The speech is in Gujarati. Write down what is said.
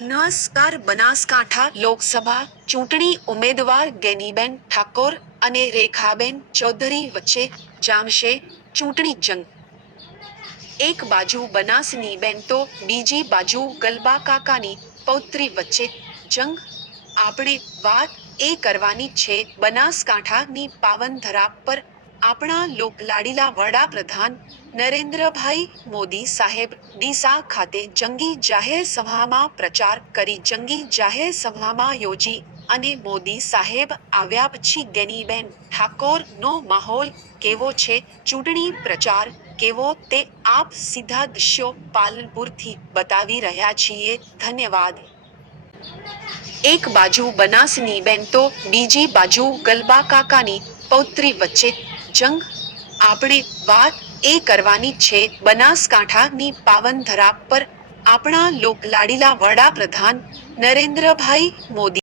નમસ્કાર, બનાસકાંઠા લોકસભા ચૂંટણી ઉમેદવાર ગેનીબેન ઠાકોર અને રેખાબેન ચૌધરી વચ્ચે જામશે ચૂંટણી જંગ. એક બાજુ બનાસની બેન તો બીજી બાજુ ગલબા કાકાની પૌત્રી વચ્ચે જંગ. આપણે વાત એ કરવાની છે, બનાસકાંઠાની પાવનધરા પર આપણા લોક, લાડીલા વડાપ્રધાન નરેન્દ્રભાઈ મોદી સાહેબ ડીસા ખાતે જંગી જાહેર સભામાં પ્રચાર કરી જંગી જાહેર સભામાં યોજી અને મોદી સાહેબ આવ્યા પછી ગેનીબેન ઠાકોરનો માહોલ કેવો છે? ચૂંટણી પ્રચાર કેવો? તે આપ સીધા દ્રશ્યો પાલનપુરથી બતાવી રહ્યા છીએ. ધન્યવાદ. એક બાજુ બનાસની બેન તો બીજી બાજુ ગલબા કાકાની પૌત્રી વચ્ચે જંગ? આપણે વાત એ કરવાની છે બનાસકાંઠાની પાવનધરા પર આપણા લોકલાડીલા વડાપ્રધાન નરેન્દ્રભાઈ મોદી.